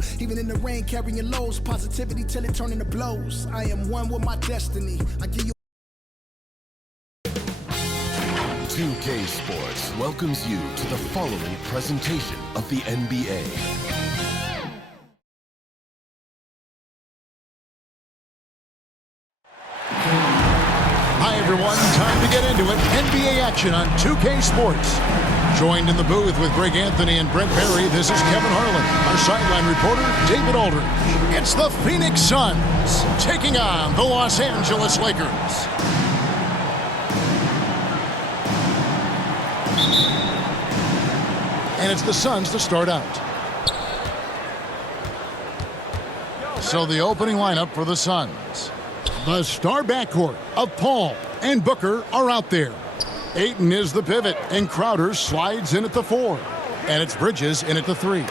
flow. Even in the rain, carrying lows, positivity till it turn into blows. I am one with my destiny. I give you 2K Sports welcomes you to the following presentation of the NBA. Hi everyone, time to get into it. NBA action on 2K Sports. Joined in the booth with Greg Anthony and Brent Barry, this is Kevin Harlan. Our sideline reporter, David Aldridge. It's the Phoenix Suns taking on the Los Angeles Lakers. And it's the Suns to start out. So the opening lineup for the Suns. The star backcourt of Paul and Booker are out there. Ayton is the pivot, and Crowder slides in at the 4. And it's Bridges in at the 3.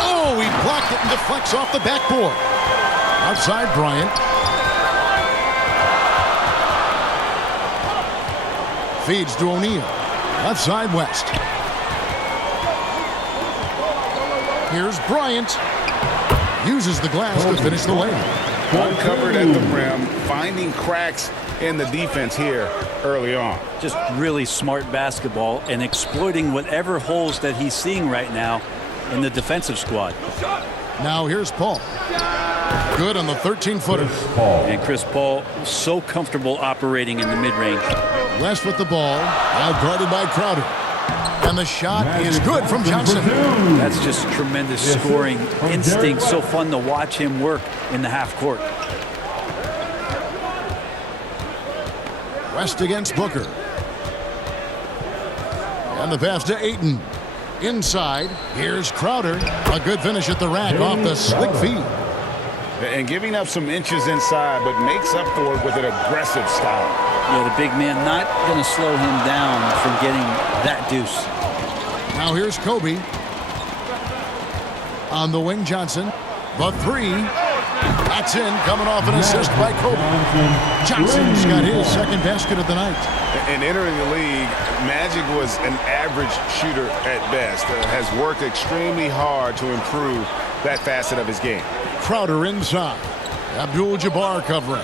Oh, he blocked it and deflects off the backboard. Outside Bryant. Feeds to O'Neal. Left side West. Here's Bryant. Uses the glass to finish the lane. Uncovered at the rim, finding cracks in the defense here early on. Just really smart basketball and exploiting whatever holes that he's seeing right now in the defensive squad. Now here's Paul. Good on the 13-footer. And Chris Paul so comfortable operating in the mid-range. West with the ball, out guarded by Crowder. And the shot is good from Johnson. That's just tremendous scoring instinct. So fun to watch him work in the half court. West against Booker. And the pass to Ayton. Inside, here's Crowder. A good finish at the rack off the slick feed. And giving up some inches inside, but makes up for it with an aggressive style. Yeah, the big man not going to slow him down from getting that deuce. Now here's Kobe. On the wing, Johnson. The 3. That's in, coming off an assist by Kobe. Johnson's got his second basket of the night. And entering the league, Magic was an average shooter at best. Has worked extremely hard to improve that facet of his game. Crowder inside. Abdul-Jabbar covering.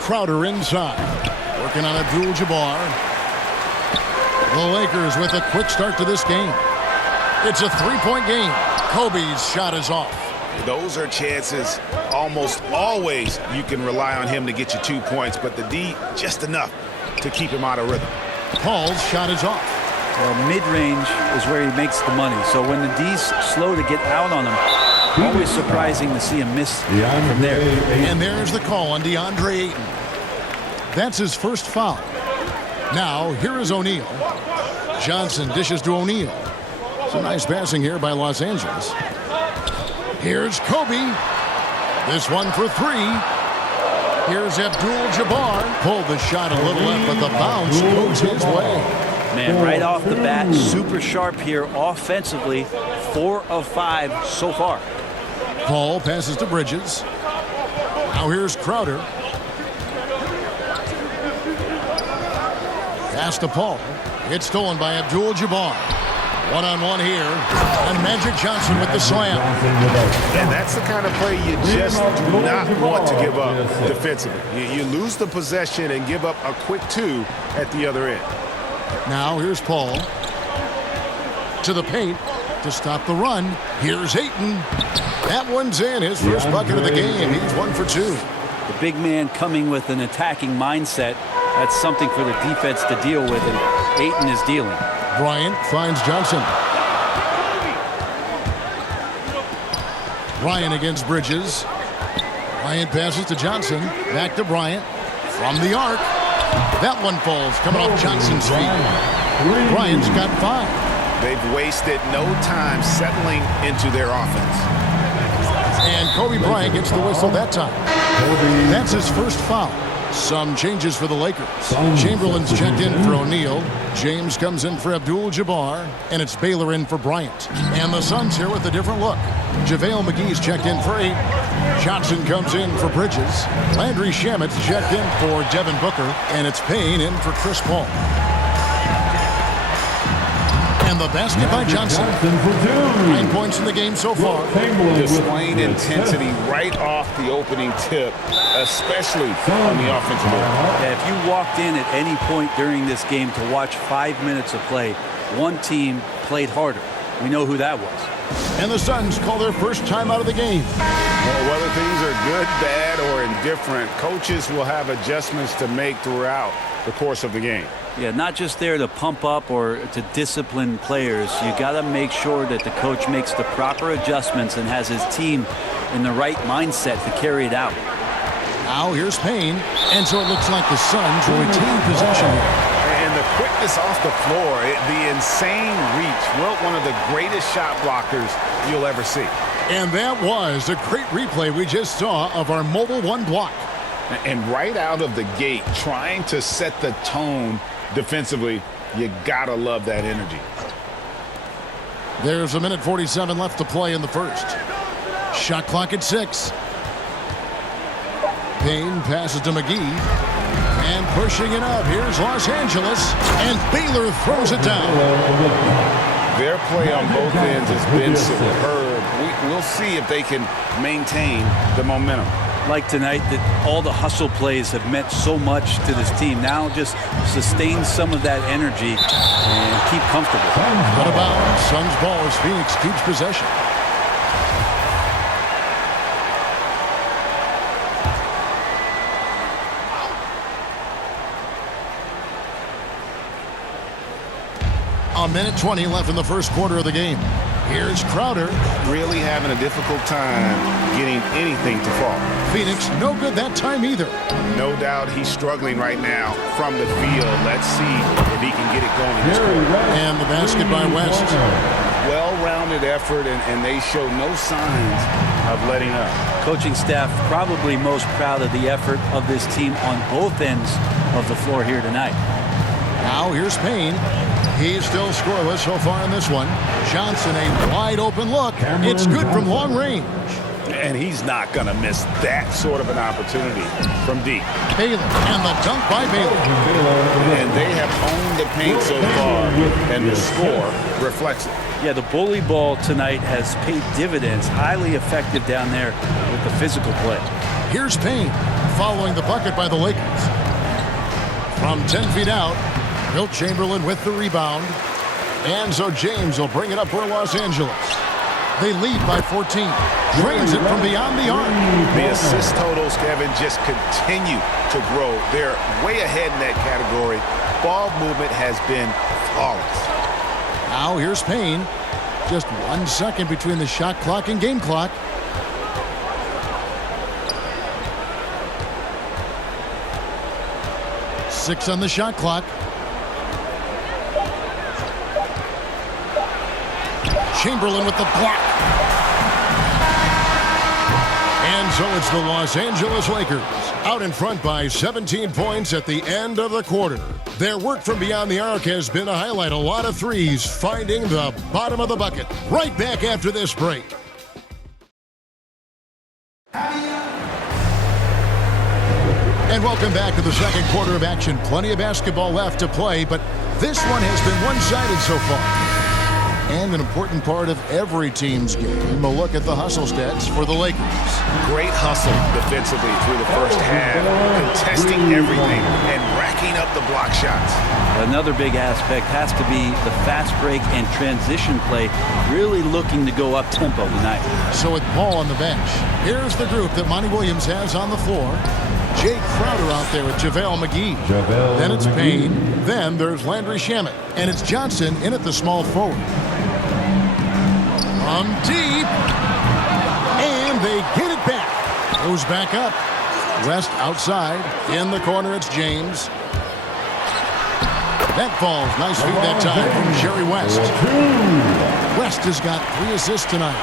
Crowder inside. Working on Abdul-Jabbar. The Lakers with a quick start to this game. It's a 3-point game. Kobe's shot is off. Those are chances almost always you can rely on him to get you 2 points, but the D just enough to keep him out of rhythm. Paul's shot is off. Well, mid-range is where he makes the money. So when the D's slow to get out on him, always surprising to see him miss from there. And there's the call on DeAndre Ayton. That's his first foul. Now, here is O'Neal. Johnson dishes to O'Neal. Some nice passing here by Los Angeles. Here's Kobe. This one for 3. Here's Abdul-Jabbar. Pulled the shot a little left, but the bounce goes his way. Man, right off the bat, super sharp here offensively. 4 of 5 so far. Paul passes to Bridges. Now here's Crowder. Pass to Paul. It's stolen by Abdul-Jabbar. One-on-one here. And Magic Johnson with the slam. And that's the kind of play you just do not want to give up defensively. You lose the possession and give up a quick 2 at the other end. Now here's Paul. To the paint to stop the run. Here's Ayton. That one's in. His first bucket of the game. He's 1 for 2. The big man coming with an attacking mindset. That's something for the defense to deal with, and Ayton is dealing. Bryant finds Johnson. Bryant against Bridges. Bryant passes to Johnson. Back to Bryant. From the arc. That one falls, coming off Johnson's feet. Bryant's got 5. They've wasted no time settling into their offense. And Kobe Bryant gets the whistle that time. That's his first foul. Some changes for the Lakers. Chamberlain's checked in for O'Neal. James comes in for Abdul-Jabbar. And it's Baylor in for Bryant. And the Suns here with a different look. JaVale McGee's checked in for 8. Johnson comes in for Bridges. Landry Shamet's checked in for Devin Booker. And it's Payne in for Chris Paul. And the basket by Johnson. 9 points in the game so far. Displaying intensity right off the opening tip, especially on the offensive end. Yeah, if you walked in at any point during this game to watch 5 minutes of play, one team played harder. We know who that was. And the Suns call their first time out of the game. Well, whether things are good, bad, or indifferent, coaches will have adjustments to make throughout the course of the game. Yeah, not just there to pump up or to discipline players. You got to make sure that the coach makes the proper adjustments and has his team in the right mindset to carry it out. Now here's Payne. And so it looks like the Suns will retain possession here. And the quickness off the floor, the insane reach, well, one of the greatest shot blockers you'll ever see. And that was a great replay we just saw of our Mobile One block. And right out of the gate, trying to set the tone defensively, you gotta love that energy. There's 1:47 left to play in the first. Shot clock at 6. Payne passes to McGee. And pushing it up, here's Los Angeles. And Baylor throws it down. Their play on both ends has been superb. We'll see if they can maintain the momentum. Like tonight, that all the hustle plays have meant so much to this team. Now just sustain some of that energy and keep comfortable. Out of bounds. Suns ball as Phoenix keeps possession. A minute 20 left in the first quarter of the game. Here's Crowder. Really having a difficult time getting anything to fall. Phoenix no good that time either. No doubt he's struggling right now from the field. Let's see if he can get it going in this quarter. And the basket by West. Well-rounded effort, and they show no signs of letting up. Coaching staff probably most proud of the effort of this team on both ends of the floor here tonight. Now here's Payne. He's still scoreless so far in this one. Johnson, a wide open look. It's good from long range. And he's not going to miss that sort of an opportunity from deep. Baylor, and the dunk by Baylor. And they have owned the paint so far, and the score reflects it. Yeah, the bully ball tonight has paid dividends. Highly effective down there with the physical play. Here's Payne, following the bucket by the Lakers. From 10 feet out, Wilt Chamberlain with the rebound. And so James will bring it up for Los Angeles. They lead by 14. Drains it from beyond the arc. The assist totals, Kevin, just continue to grow. They're way ahead in that category. Ball movement has been flawless. Now here's Payne. Just 1 second between the shot clock and game clock. Six on the shot clock. Chamberlain with the block. And so it's the Los Angeles Lakers out in front by 17 points at the end of the quarter. Their work from beyond the arc has been a highlight. A lot of threes finding the bottom of the bucket. Right back after this break. And welcome back to the second quarter of action. Plenty of basketball left to play, but this one has been one-sided so far. And an important part of every team's game, a look at the hustle stats for the Lakers. Great hustle defensively through the first half, contesting everything and racking up the block shots. Another big aspect has to be the fast break and transition play, really looking to go up-tempo tonight. So with Paul on the bench, here's the group that Monty Williams has on the floor. Jay Crowder out there with JaVale McGee. Then it's Payne. Then there's Landry Shamet. And it's Johnson in at the small forward. From deep. And they get it back. Goes back up. West outside. In the corner, it's James. That falls. Nice feed that time from Jerry West. West has got 3 assists tonight.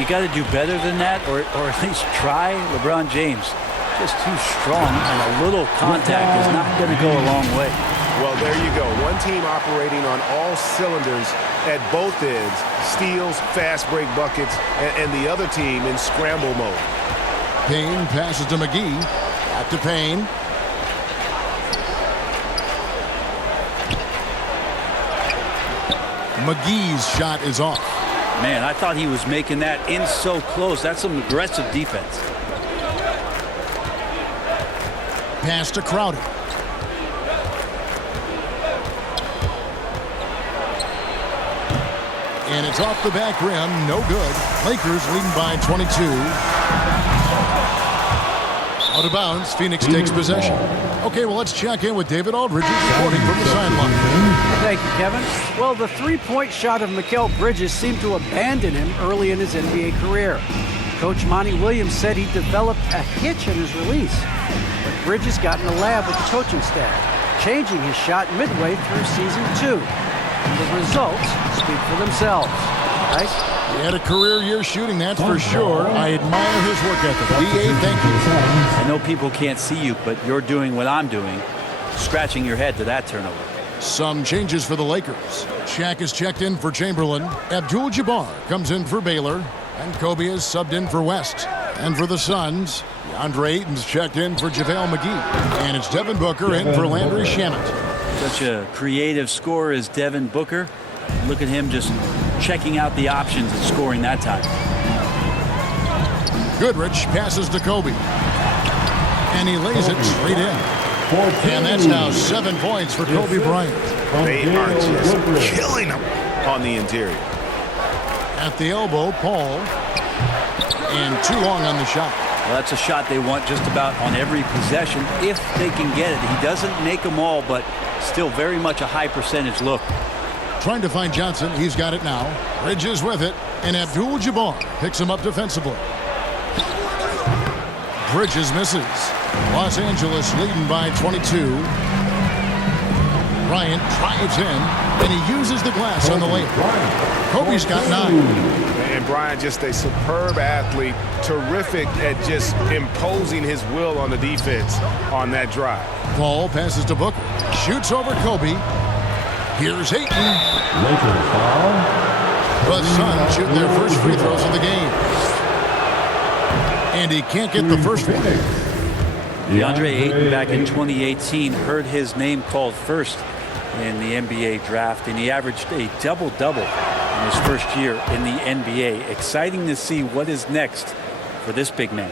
You got to do better than that, or at least try LeBron James. Just too strong, and a little contact is not going to go a long way. Well, there you go. One team operating on all cylinders at both ends. Steals, fast break buckets, and the other team in scramble mode. Payne passes to McGee. Back to Payne. McGee's shot is off. Man, I thought he was making that in so close. That's some aggressive defense. Pass to Crowder. And it's off the back rim. No good. Lakers leading by 22. Out of bounds. Phoenix takes possession. Okay, well, let's check in with David Aldridge reporting from the sideline. Thank you, Kevin. Well, the three-point shot of Mikal Bridges seemed to abandon him early in his NBA career. Coach Monty Williams said he developed a hitch in his release. But Bridges got in the lab with the coaching staff, changing his shot midway through season 2. And the results speak for themselves. Right? He had a career year shooting, that's for sure. I admire his work ethic. D.A., thank you. I know people can't see you, but you're doing what I'm doing, scratching your head to that turnover. Some changes for the Lakers. Shaq is checked in for Chamberlain. Abdul-Jabbar comes in for Baylor. And Kobe is subbed in for West. And for the Suns, DeAndre Ayton's checked in for JaVale McGee. And it's Devin Booker in for Landry Shamet. Such a creative scorer as Devin Booker. Look at him just checking out the options and scoring that time. Goodrich passes to Kobe. And he lays it straight in. And that's now 7 points for Kobe Bryant. They are just killing him on the interior. At the elbow, Paul. And too long on the shot. Well, that's a shot they want just about on every possession if they can get it. He doesn't make them all, but still very much a high percentage look. Trying to find Johnson. He's got it now. Bridges with it. And Abdul-Jabbar picks him up defensively. Bridges misses. Los Angeles leading by 22. Bryant drives in, and he uses the glass on the layup. Kobe's got 9. And Bryant, just a superb athlete, terrific at just imposing his will on the defense on that drive. Paul passes to Booker, shoots over Kobe. Here's Ayton. The Suns shoot their first free throws of the game. And he can't get the first one. DeAndre Ayton back in 2018 heard his name called first in the NBA draft, and he averaged a double-double in his first year in the NBA. Exciting to see what is next for this big man.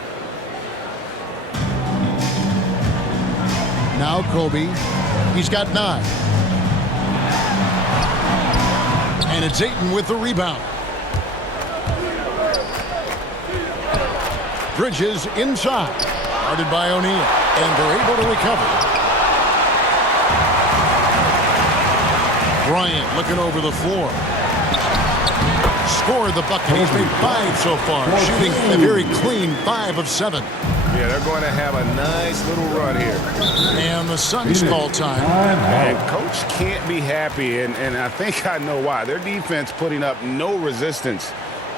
Now Kobe. He's got 9. And it's Ayton with the rebound. Bridges inside. Guarded by O'Neal. And they're able to recover. Bryant looking over the floor. Scored the bucket. He's made 5 so far. Shooting a very clean 5 of 7. Yeah, they're going to have a nice little run here. And the Suns call time. And Coach can't be happy, and I think I know why. Their defense putting up no resistance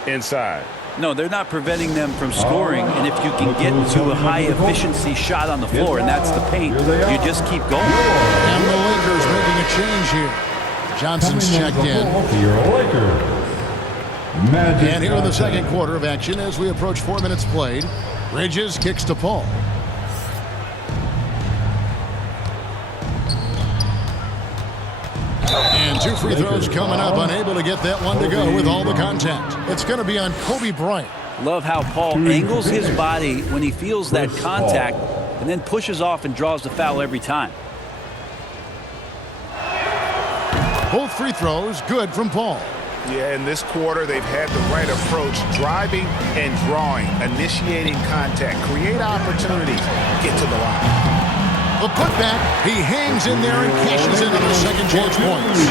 inside. No, they're not preventing them from scoring, and if you can get to a high-efficiency shot on the floor, and that's the paint, you just keep going. And the Lakers making a change here. Johnson's checked in. And here in the second quarter of action as we approach 4 minutes played. Bridges kicks to Paul. And 2 free throws coming up. Unable to get that one to go with all the contact. It's going to be on Kobe Bryant. Love how Paul angles his body when he feels that contact and then pushes off and draws the foul every time. Both free throws good from Paul. Yeah, in this quarter, they've had the right approach, driving and drawing, initiating contact, create opportunities, get to the line. The putback, he hangs in there and cashes in on the second chance points.